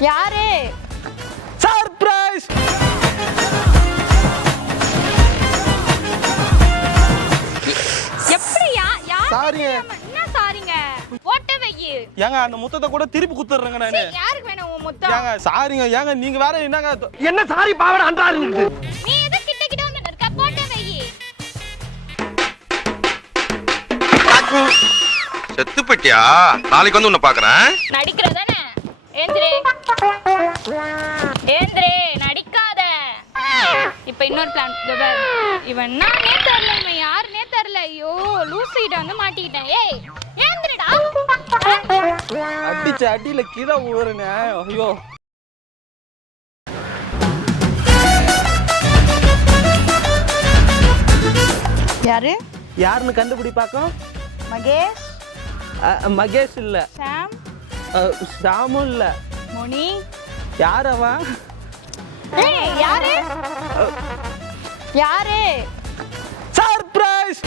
யாரு? சர்ப்ரைஸ் எப்படி யா யார் சாரிங்க. என்ன சாரிங்க ஓட்ட வெயி ஏங்க அந்த முத்தத்தை கூட திருப்பி குத்துறேங்க நானு. யாருக்கு வேணும் உன் முத்தம்? ஏங்க சாரிங்க ஏங்க நீங்க வேற என்னங்க என்ன சாரி பாவட அன்றாரு நீ எது கிட்ட கிட்ட வந்து இருக்க போட்ட வெயி செத்து போயிட்டியா? நாளைக்கு வந்து உன்னை பாக்குறேன் நடிக்கிறதானே? ஏந்திரே. ஏந்திரே நடிக்காத. இப்ப இன்னொரு பிளான் இவன் நானே தெரியல இவன் யாருனே தெரியல ஐயோ லூசிட்ட வந்து மாட்டிக்கிட்டேன். ஏய் ஏந்திரடா. அடிச்ச அடியில கீழே ஊறுங்க ஐயோ. யாரு? யாருன்னு கண்டுபிடி பார்க்கும் மகேஷ் மகேஷ் இல்ல. சாம் ஷாமு இல்ல. மணி யார் அவன் ஏய் யாரு? யாரு? சர்ப்ரைஸ்!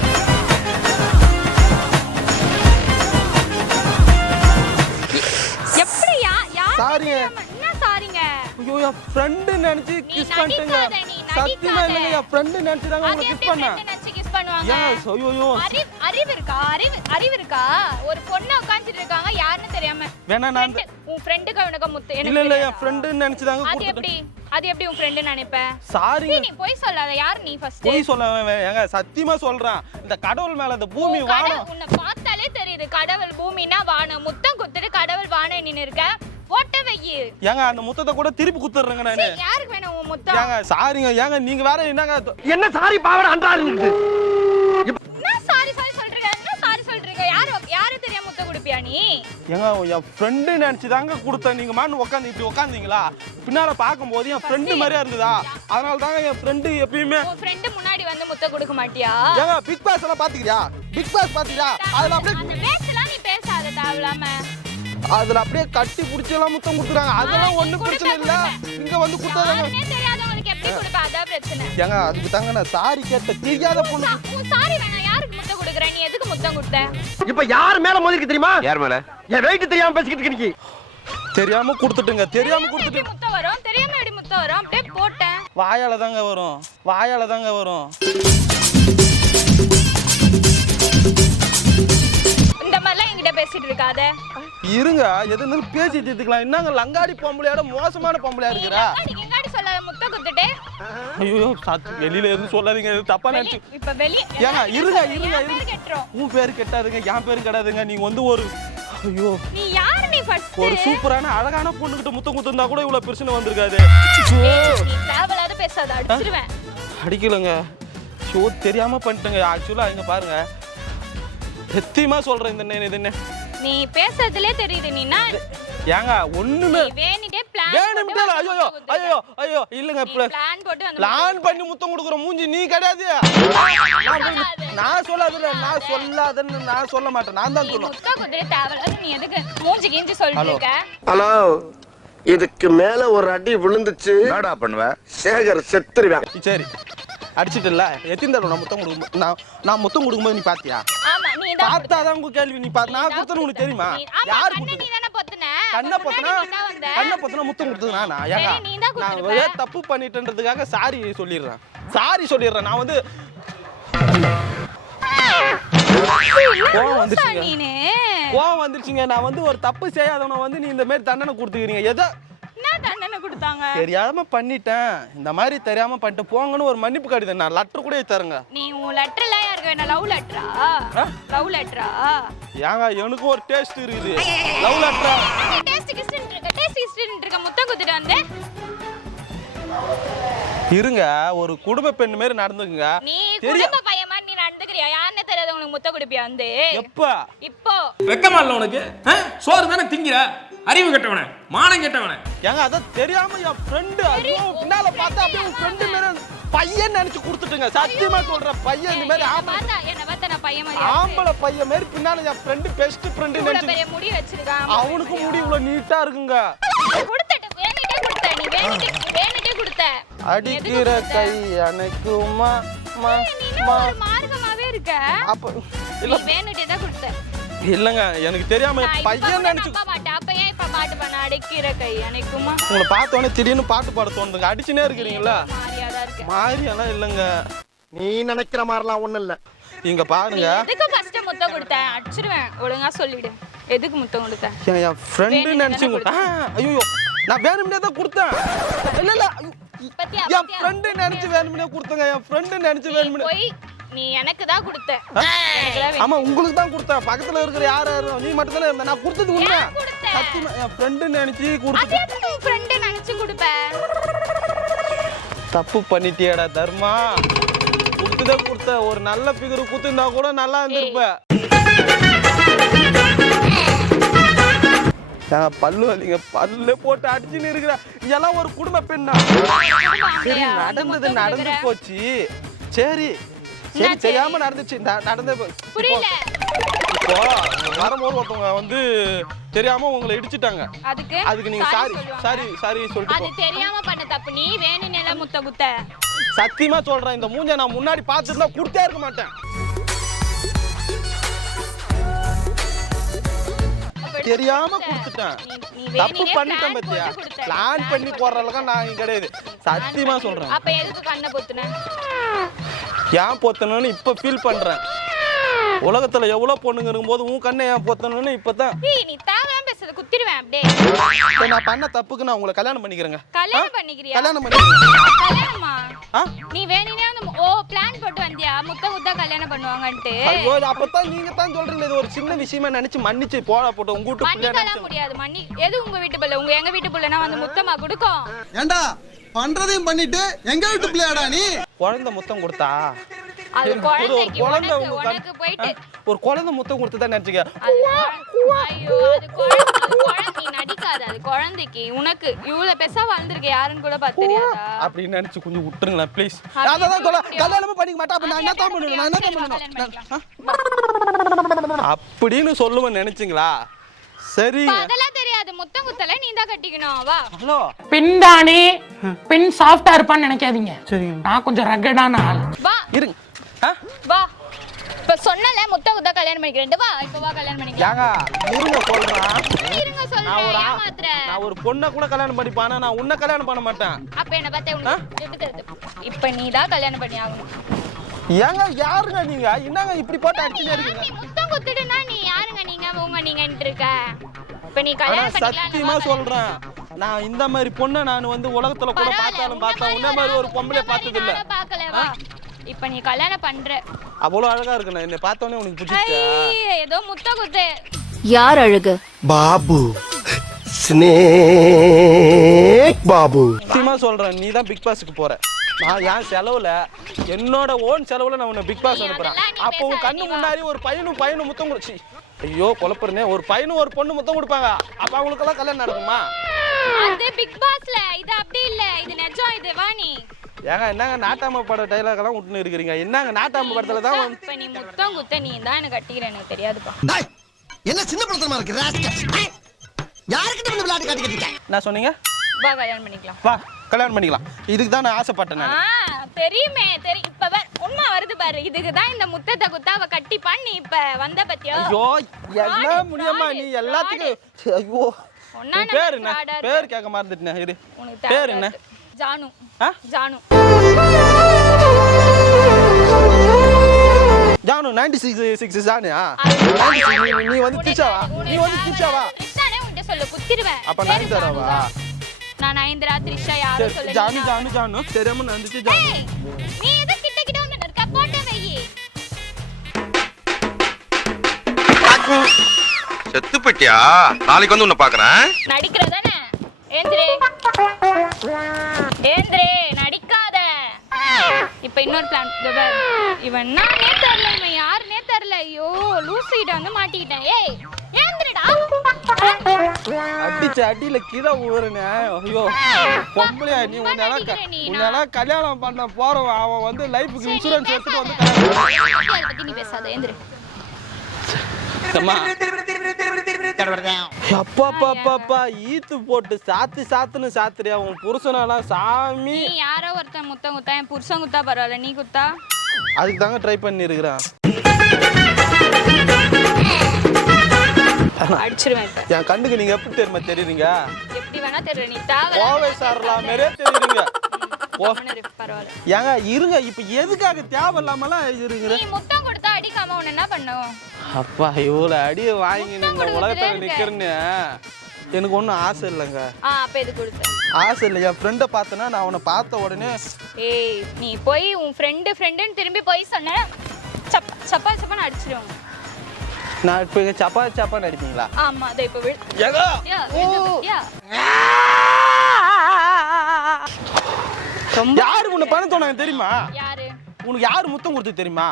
எப்படி யா யார் சாரிங்க. என்ன சாரிங்க? ஐயோ என் ஃப்ரெண்டு நினைச்சு கிஸ் பண்ணிட்டுங்க. நடிக்காத, நீ சத்தியமா நடிக்காத. இல்லைங்க என் ஃப்ரெண்டு நினைச்சு தாங்க அது உங்களுக்கு எப்படி கிஸ் பண்ணேன். friend நினைச்சு kiss பண்ணுவாங்க? ஏன் ஐயோ அறிவு அறிவு இருக்கா? அறிவு அறிவு இருக்கா? ஒரு பொண்ணு உட்கார்ந்துட்டு இருக்காங்க யாருன்னு தெரியாம. வேணா நான் Friend, உன் ஃப்ரெண்டுக்கு அவனுக்கு முத்து இல்ல இல்ல? என் ஃப்ரெண்டு நினைச்சு தாங்க அது எப்படி? அது எப்படி உன் ஃப்ரெண்டு நினைப்ப? சாரிங்க நீ போய் சொல்லாத யார் நீ ஃபர்ஸ்ட் பொய் சொல்ல வே- ஏங்க சத்தியமா சொல்றேன். இந்த கடவுள் மேல இந்த பூமி வானம். உன்னை பார்த்தாலே தெரியுது கடவுள் பூமினா வானம். முத்தம் குத்துட்டு கடவுள் வானம் நின்னு இருக்க. ஓட்ட வெயி ஏங்க அந்த முத்தத்தை கூட திருப்பி குத்துறேங்க நானு. சரி, யாருக்கு வேணும் உன் முத்தம்? ஏங்க சாரிங்க ஏங்க நீங்க வேற என்னங்க என்ன சாரி பாவட அன்றாரு நீ. ஏங்க என் ஃப்ரெண்டு நினைச்சு தாங்க கொடுத்தேன். நீங்க மான்னு உட்காந்து இப்படி உட்காந்தீங்களா பின்னால பார்க்கும்போது என் ஃப்ரெண்டு மாதிரியா இருந்ததா அதனால தாங்க என் ஃப்ரெண்டு எப்பயுமே உன் ஃப்ரெண்டு முன்னாடி வந்து முத்தம் கொடுக்க மாட்டியா? ஏங்க பிக் பாஸ் எல்லாம் பாத்துக்கிறியா? பிக் பாஸ் பாத்தீங்களா அதுல அப்படியே பேச்செல்லாம் நீ பேசாத தேவையில்லாம அதுல அப்படியே கட்டி புடிச்சு எல்லாம் முத்தம் கொடுக்குறாங்க அதெல்லாம் ஒண்ணும் பிரச்சனை இல்ல. இங்க வந்து கொடுத்தாதாங்க யாருனே தெரியாதவங்களுக்கு எப்படி கொடுப்ப அதான் பிரச்சனை. ஏங்க அதுக்கு தாங்க நான் சாரி கேட்ட தெரியாத பொண்ணு. சாரி வேணாம். கொடுக்குற நீ எதுக்கு முத்தம் கொடுத்த? இப்ப யார் மேல மோதிருக்கு தெரியுமா? யார் மேல? என் வெயிட் தெரியாம பேசிக்கிட்டு இருக்க நீ. தெரியாம கொடுத்துட்டுங்க தெரியாம கொடுத்துட்டு முத்தம் வரும்? தெரியாம எப்படி முத்தம் வரும்? அப்படியே போட்டேன். வாயால தாங்க வரும். வாயால தாங்க வரும். இந்த மாதிரிலாம் என்கிட்ட பேசிட்டு இருக்காத. இருங்க எது இருந்தாலும் பேசி தீர்த்துக்கலாம். என்னங்க லங்காடி பொம்பளையோட மோசமான பொம்பளையா இருக்கிறா. ஐயோ சாத்து வெளியில எதுவும் சொல்லாதீங்க. எதுவும் தப்பா நினைச்சு இப்ப வெளிய ஏங்க, இருங்க, இருங்க, பேர். உன் பேர் கெட்டாதுங்க என் பேரும் கெடாதுங்க. நீங்க வந்து ஒரு ஐயோ. நீ யாரு நீ ஃபர்ஸ்ட் ஒரு சூப்பரான அழகான பொண்ணுகிட்ட முத்தம் குத்துந்தா கூட இவ்வளவு பிரச்சனை வந்திருக்காது. நீ தேவையில்லாத பேசாத அடிச்சிருவேன். அடிக்கலங்க. ஷோ தெரியாம பண்ணிட்டேங்க. ஆக்சுவலா இங்க பாருங்க. சத்தியமா சொல்றேன் இந்த நே- இது என்ன நீ பேசுறதுலே தெரியுது நீ என்ன ஏங்க ஒண்ணுமே வேணிட்டே வேணும்ட்டே. ஐயோ ஐயோ ஐயோ இல்லங்க பிளான் போட்டு அந்த பிளான் பண்ணி முத்தம் கொடுக்குற மூஞ்சி நீ கிடையாது. நான் சொல்லாதுல நான் சொல்லாதன்னு நான் சொல்ல மாட்டேன். நான் தான் சொல்லுவேன். முத்தம் குதிரை நீ எதுக்கு மூஞ்சி கிஞ்சி சொல்லிட்டு ஹலோ. இருக்க? ஹலோ இதுக்கு மேல ஒரு அடி விழுந்துச்சு. என்னடா பண்ணுவ? சேகர் செத்துருவேன். சரி அடிச்சிட்டு இல்ல எத்தனை தடவை நான் முத்தம் கொடுக்கும் நான் நான் முத்தம் கொடுக்கும்போது நீ பாத்தியா? ஆமா நீ தான் பார்த்தாதான் உங்க கேள்வி. நீ பாத்து நான் கொடுத்தது உனக்கு தெரியுமா? யார் கொடுத்தது? கண்ணை பொத்தனா கண்ணை பொத்தனா முத்தம் கொடுத்தது நானா ஏங்க நான். ஒரே தப்பு பண்ணிட்டேன்றதுக்காக சாரி சொல்லிடுறேன். சாரி சொல்லிடுறேன். நான் வந்து கோவம் வந்துருச்சுங்க. கோவம் வந்துருச்சுங்க. நான் வந்து ஒரு தப்பு செய்யாதவன வந்து நீ இந்த மாதிரி தண்டனை கொடுத்துக்கிறீங்க. எதோ? தண்டனை கொடுத்தாங்க? தெரியாம பண்ணிட்டேன். இந்த மாதிரி தெரியாம பண்ணிட்டு போங்கன்னு ஒரு மன்னிப்பு கடிதம் நான் லெட்டர் கூட தரேங்க. நீ உன் லெட்டர்ல யாருக்கு வேணா லவ் லெட்டரா லவ் லெட்டரா ஏங்க எனக்கு ஒரு டேஸ்ட் இருக்குது. லவ் லெட்டரா டேஸ்ட் கிஸ்டன் இருக்க டேஸ்ட் கிஸ்டன் இருக்க. முத்தம் குத்துட்டு வந்து. இருங்க ஒரு குடும்ப பெண் மாதிரி நடந்துக்குங்க. நீ குடும்ப பையன் மாதிரி நீ நடந்துக்கிறியா? யாருன்னு தெரியாத உனக்கு முத்தம் கொடுப்பியா வந்து? எப்ப? இப்போ. வெக்கமா இல்ல உனக்கு? சோறு தானே திங்கிற? அறிவு கெட்டவனே மானம் கெட்டவனே. ஏங்க அதான் தெரியாம என் ஃப்ரெண்டு பின்னால பார்த்தா அப்படியே உன் ஃப்ரெண்டு மாதிரி பையன் நினைச்சு கொடுத்துட்டுங்க. சத்தியமா சொல்றேன் பையன் இந்த மாதிரி ஆம்பளை பையன் மாதிரி ஆம்பளை பையன் மாதிரி பின்னால என் ஃப்ரெண்டு பெஸ்ட் ஃப்ரெண்டு நினைச்சு முடி வச்சிருக்கான் அவனுக்கு முடி இவ்வளவு நீட்டா இருக்குங்க. அடிக்கிற? கை அணைக்குமா மார்க்கமாவே இருக்க. அப்ப இல்ல. வேணுட்டே தான் கொடுத்த. இல்லங்க எனக்கு தெரியாம பையன் நினைச்சு பாட்டு பண்ண அடைக்கிற கை அணைக்குமா? உங்களை பார்த்த உடனே திடீர்னு பாட்டு பாட தோணுதுங்க. அடிச்சுனே இருக்கிறீங்களா? இருக்கு. மாறியெல்லாம் இல்லைங்க. நீ நினைக்கிற மாதிரிலாம் ஒண்ணும் இல்ல. இங்க பாருங்க. எதுக்கு ஃபர்ஸ்ட் முத்தம் கொடுத்தேன்? அடிச்சிருவேன். ஒழுங்கா சொல்லிடு. எதுக்கு முத்தம் கொடுத்த என் என் ஃப்ரெண்டு வேணும்னே நினைச்சு தானே ஐயோ நான் வேணும்னே தான் கொடுத்தேன். இல்ல இல்ல ஐயோ, பத்தியா என் பத்தியா? ஃப்ரெண்டு நினைச்சு வேணும்னே கொடுத்தேங்க. என் ஃப்ரெண்டு நினைச்சு நீ வேணும்னே போய் நீ எனக்கு தான் கொடுத்த ஆ? ஆமா உங்களுக்கு தான் கொடுத்தேன். பக்கத்துல இருக்கிற யார் யாரும் நீ மட்டும் தானே இருந்த. நான் கொடுத்தது உண்மை. ஏன் கொடுத்த? சத்தியமா என் ஃப்ரெண்டு நினைச்சு கொடுத்து ஃப்ரெண்ட் நினைச்சு கொடுப்ப? தப்பு பண்ணிட்டியேடா தர்மா. கொடுத்ததே கொடுத்த. ஒரு நல்ல பிகரு குத்துந்தா கூட நல்லா இருந்திருப்ப. ஏன் பல்லு வலிங்க. பல்ல போட்டு அடிச்சுன்னு இருக்கிற. இதெல்லாம் ஒரு குடும்ப பெண்ணா? சரி நடந்தது நடந்து போச்சு. சரி. சரி? தெரியாம நடந்துச்சு. நடந்த வரும்போது ஒருத்தவங்க வந்து தெரியாம உங்களை இடிச்சிட்டாங்க. அதுக்கு அதுக்கு நீங்க சாரி. சாரி சாரி சொல்லிட்டு அது. தெரியாம பண்ண தப்பு. நீ வேணும்னே முத்த குத்த. சத்தியமா சொல்றேன் இந்த மூஞ்ச நான் முன்னாடி பார்த்துட்டு கொடுத்தே இருக்க மாட்டேன். தெரியாம கொடுத்த. கொடுத்துட்டேன். தப்பு பண்ணிட்டேன் பத்தியா. பிளான் பண்ணி போட்டு போடுற அளவுக்கு நான் கிடையாது. சத்தியமா சொல்றேன். அப்ப எதுக்கு கண்ணை பொத்துன? ஏன் பொத்தணும்னு இப்ப ஃபீல் பண்றேன். உலகத்துல எவ்வளவு பொண்ணுங்க இருக்கும்போது உன் கண்ணை ஏன் பொத்தணும்னு இப்பதான் குத்திடுவேன் அப்படியே. இப்ப நான் பண்ண தப்புக்கு நான் உங்களை கல்யாணம் பண்ணிக்கிறேங்க. கல்யாணம் பண்ணிக்கிறியா? கல்யாணம் பண்ணிக்கிறேன் கல்யாணமா? ஆ? நீ வேணும்னே அந்த ஓ பிளான் போட்டு வந்தியா? முத்த முத்தா கல்யாணம் பண்ணுவாங்கன்ட்டு. ஐயோ இது அப்பதான் நீங்க தான் சொல்றீங்க இது ஒரு சின்ன விஷயமா நினைச்சு மன்னிச்சு போட போட்டு உங்க வீட்டு பிள்ளை மன்னிக்கலாம் நினைச்சு முடியாது. மன்னி எது உங்க வீட்டு பிள்ளை? உங்க எங்க வீட்டு பிள்ளைனா வந்து முத்தமா கொடுக்கும். ஏண்டா பண்றதையும் பண்ணிட்டு எங்க வீட்டு பிள்ளையாடா நீ? குழந்தை முத்தம் கொடுத்தா? அது சரி, ஒரு குழந்தைக்கு குழந்தை உனக்கு உங்க உனக்கு கண்- போயிட்டு. ஆ, ஒரு குழந்தை முத்தம் கொடுத்துதான் நினைச்சுக்க அது குழ- ஐயோ அது குழந்தை அது குழந்தை நீ நடிக்காத அது குழந்தைக்கு உனக்கு இவ்வளவு பெருசா வளர்ந்துருக்க யாருன்னு கூட பார்த்து தெரியாதா? அப்படின்னு நினைச்சு கொஞ்சம் விட்டுருங்களேன் ப்ளீஸ் அப்படி அதான் சொல்ல இருக்க முடியாது. கல்யாணமே பண்ணிக்க மாட்டேன். அப்ப நான் என்ன தான் பண்ணணும் நான் என்ன தான் கல்யாணம் பண்ணணும் பண்ணிக்கலாம். ஆ? அப்படின்னு சொல்லுவேன் நினைச்சீங்களா? சரி. அதெல்லாம் தெரியாது. முத்தம் குத்தல நீ தான் கட்டிக்கணும். வா. ஹலோ. பெண் தானே பெண் சாஃப்டா இருப்பான்னு நினைக்காதீங்க. சரிங்க. நான் கொஞ்சம் ரகடான ஆள். வா. இருங்க? வா. சொன்னல முத்த குத்தா கல்யாணம் பண்ணிக்கிறேன். வா இப்ப வா கல்யாணம் பண்ணிக்கலாம். ஏங்க இருங்க சொல்றேன் இருங்க சொல்றேன் ஏமாத்துற. நான் ஒரு பொண்ணை கூட கல்யாணம் பண்ணிப்பேன் நான் உன்னை கல்யாணம் பண்ண மாட்டேன். அப்ப என்ன பார்த்தா உனக்கு இப்ப நீ தான் கல்யாணம் பண்ணி ஆகணும். ஏங்க யாருங்க நீங்க? என்னங்க இப்படி போட்டு அடிச்சுட்டே இருக்கீங்க? முத்தம் குத்துடுனா நீ யாருங்க நீங்க? உங்க நீங்கன்ட்டு இருக்க. இப்ப நீ கல்யாணம் சத்தியமா சொல்றேன். நான் இந்த மாதிரி பொண்ணை நான் வந்து உலகத்துல கூட பார்த்தாலும் பார்த்தேன் உன்ன மாதிரி ஒரு பொம்பளை பார்த்தது இல்ல பார்க்கல இப்ப நீ கல்யாணம் பண்ற. அவ்வளவு அழகா இருக்கு. நான் என்னை பார்த்தோன்னே உனக்கு பிடிச்சிச்சா ஐய், ஏதோ முத்த குத்து. யார் அழகு? பாபு. ஸ்னேக் பாபு. சத்தியமா சொல்றேன் நீ தான் பிக் பாஸ்க்கு போற. நான் என் செலவுல என்னோட ஓன் செலவுல நான் உன்னை பிக் பாஸ் அனுப்புறேன். அப்போ உன் கண்ணு. முன்னாடி ஒரு பையனும் பையனும் முத்தம் கொடுச்சு. ஐயோ குழப்பறனே ஒரு பையனும் ஒரு பொண்ணு முத்தம் கொடுப்பாங்க. அப்ப அவங்களுக்கெல்லாம் கல்யாணம் நடக்குமா? அது பிக் பாஸ்ல. இது அப்படி இல்ல. இது நிஜம். இது வா நீ. ஏங்க என்னங்க நாட்டாம பட டைலாக் எல்லாம் விட்டுன்னு இருக்கிறீங்க? என்னங்க நாட்டாம படத்துல தான் இப்ப நீ முத்தம் குத்த நீ தான் எனக்கு கட்டிக்கிற எனக்கு தெரியாதுப்பா. என்ன சின்ன படத்தனமா இருக்கு ராஸ்கல். யாருக்கிட்ட வந்து விளையாட்டு காட்டிக்கிட்டு இருக்க? என்ன சொன்னீங்க? வா கல்யாணம் பண்ணிக்கலாம். வா கல்யாணம் பண்ணிக்கலாம். இதுக்கு தான் நான் ஆசைப்பட்டேன் நான். தெரியுமே தெரியும் இப்ப பார் உண்மை வருது பாரு. இதுக்கு தான் இந்த முத்தத்தை குத்தா அவ கட்டி பண்ணி இப்ப வந்த பத்தியோ? ஐயோ என்ன முடியாம நீ? எல்லாத்துக்கும் ஐயோ. பேர் என்ன. பேர் கேட்க மறந்துட்டேன். இரு. பேர் என்ன? ஜானு. ஆ? Janu. Janu ninety six six ஜானியா நீ வந்து திருச்சாவா நீ வந்து உன்கிட்ட சொல்லு குத்திடுவேன் அப்ப நயன்தாராவா? நான் நயன்தரா த்ரிஷா யாரும் சரி சொல்லல ஜானு ஜானு ஜானு. தெரியாம நடந்துச்சு ஜானு. நீ எது கிட்ட கிட்ட வந்து நிற்க? போட்ட வெயி செத்து போயிட்டியா நாளைக்கு வந்து உன்னை பாக்குறேன் நடிக்கிறதானே? ஏந்திரே. ஏந்திரே நடிக்காத. இப்ப இன்னொரு பிளான் இவன் நானே தெரியல இவன் யாருனே தெரியல ஐயோ லூசிட்ட வந்து மாட்டிக்கிட்டேன். ஏய் ஏந்திரடா. அடிச்ச அடியில கீழே ஊறுனே. ஐயோ பொம்பளையா நீ. உன்னெல்லாம் கல்யாணம் பண்ண போறவன். அவன் வந்து லைஃபுக்கு இன்சூரன்ஸ் எடுத்துட்டு வந்து பத்தி நீ பேசாத? ஏந்திரு. அம்மா. அப்பா அப்பா அப்பா, அப்பா ஈத்து போட்டு சாத்து சாத்துன்னு சாத்துறியா உன் புருஷனாலாம் சாமி. நீ யாரோ ஒருத்தன் முத்தம் குத்தா என் புருஷன் குத்தா பரவாயில்ல நீ குத்தா? அதுக்கு தாங்க ட்ரை பண்ணி இருக்கிறேன் அடிச்சிருவேன் இப்ப. என் கண்ணுக்கு நீங்க எப்படி தெரியுமா தெரியுறீங்க? எப்படி வேணா தெரியல நீ தேவை கோவை சாரலாம் மாதிரியே தெரியுறீங்க. ஏங்க இருங்க இப்ப எதுக்காக தேவையில்லாமலாம் இருங்க நீ முத்தம் கொடுத்தா அடிக்காம உன்ன என்ன பண்ணும் அப்பா இவ்வளோ அடியை வாங்கி இந்த உலகத்தில் இருக்க. நிற்கிறேன்னு எனக்கு ஒன்றும் ஆசை இல்லைங்க. ஆ அப்ப இது கொடுத்த? ஆசை இல்லை. என் ஃப்ரெண்டை பார்த்தேன்னா நான் அவனை பார்த்த உடனே ஏய் நீ போய் உன் ஃப்ரெண்டு ஃப்ரெண்டுன்னு திரும்பி போய் சொன்ன சப்பா சப்பா சப்பான்னு அடிச்சிருவாங்க. நான் இப்போ இங்கே சப்பா சப்பா நடிப்பீங்களா ஆமா அதை இப்ப விழு. யாரு உன்னை பண்ண தோணாங்க தெரியுமா? உனக்கு யாரு முத்தம் கொடுத்து தெரியுமா?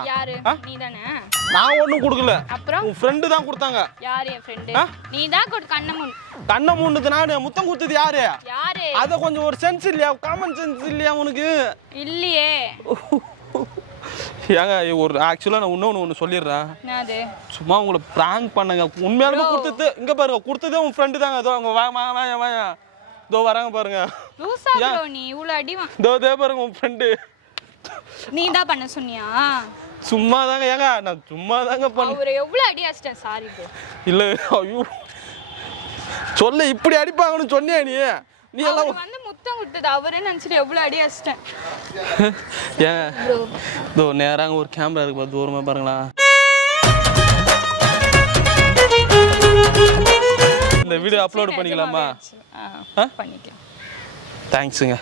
நான் ஒன்றும் கொடுக்கல. அப்புறம்? உன் ஃப்ரெண்டு தான் கொடுத்தாங்க. யாரு என் ஃப்ரெண்டு? நீ தான் கொடு கண்ணை மூடு. கண்ணை மூணுது நான் முத்தம் கொடுத்தது யாரு? யாரு? அத கொஞ்சம் ஒரு சென்ஸ் இல்லையா? காமன் சென்ஸ் இல்லையா உனக்கு? இல்லையே. ஏங்க ஒரு ஆக்சுவலாக நான் இன்னொன்று ஒன்று சொல்லிடுறேன். சும்மா உங்களை ப்ராங்க் பண்ணுங்க. உண்மையாலுமே கொடுத்தது இங்க பாருங்க கொடுத்ததே உன் ஃப்ரெண்டு தாங்க. அதோ அவங்க வா வாங்க வாங்க வாங்க. இதோ வராங்க பாருங்க. லூசா ப்ரோ நீ இவ்வளவு அடி இதோ இதே பாருங்க உன் ஃப்ரெண்டு நீ தான் பண்ண சொன்னியா? சும்மா தாங்க ஏங்க நான் சும்மா தாங்க பண்ண அவரை எவ்வளவு அடி அடிச்சிட்டேன் சாரி ப்ரோ இல்ல ஐயோ. சொல்ல இப்படி அடிப்பாங்கன்னு சொன்னியா நீ? நீ எல்லாம் வந்து முத்தம் கொடுத்தது அவரே நினைச்சிட்டு எவ்வளவு அடி அடிச்சிட்டேன். ஏங்க இதோ நேராங்க ஒரு கேமரா இருக்கு பாரு, தூரமா பாருங்களா இந்த வீடியோ அப்லோட் பண்ணிக்கலாமா? பண்ணிக்கலாம். தேங்க்ஸுங்க